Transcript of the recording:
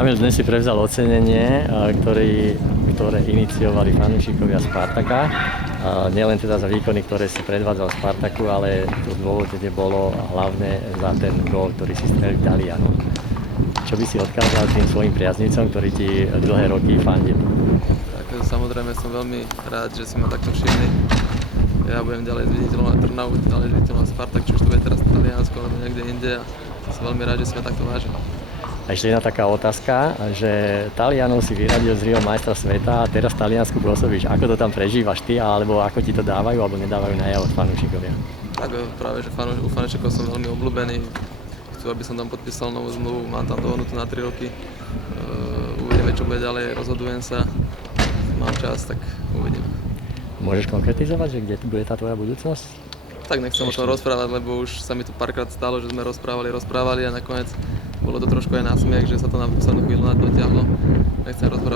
Kamil, dnes si prevzal ocenenie, ktoré iniciovali fanúšikovia Spartaka. Nielen teda za výkony, ktoré si predvádzal v Spartaku, ale to zdôvodnenie bolo hlavne za ten gól, ktorý si strelil Talianom. Čo by si odkázal tým svojim priaznivcom, ktorí ti dlhé roky fandili? Tak samozrejme som veľmi rád, že si ma takto všimli. Ja budem ďalej viditeľom na Trnavu, ďalej viditeľom na Spartak, či už to bude teraz Taliansko alebo niekde inde. A som veľmi rád, že si ma takto vážil. A ešte jedna taká otázka, že Talianov si vyradil z Rio majstra sveta a teraz v Taliansku pôsobíš. Ako to tam prežívaš ty, alebo ako ti to dávajú, alebo nedávajú najavo fanúšikovia? Tak práve, že u fanúšikov som veľmi obľúbený. Chcú, aby som tam podpísal novú zmluvu, mám tam dohodnutú na 3 roky. Uvidíme, čo bude ďalej, rozhodujem sa. Mám čas, tak uvidím. Môžeš konkretizovať, že kde bude tá tvoja budúcnosť? Tak nechcem o tom rozprávať, lebo už sa mi to párkrát stalo, že sme rozprávali a nakoniec bolo to trošku aj na smiech, že sa to na poslednú chvíľu dotiahlo. Nechcem rozprávať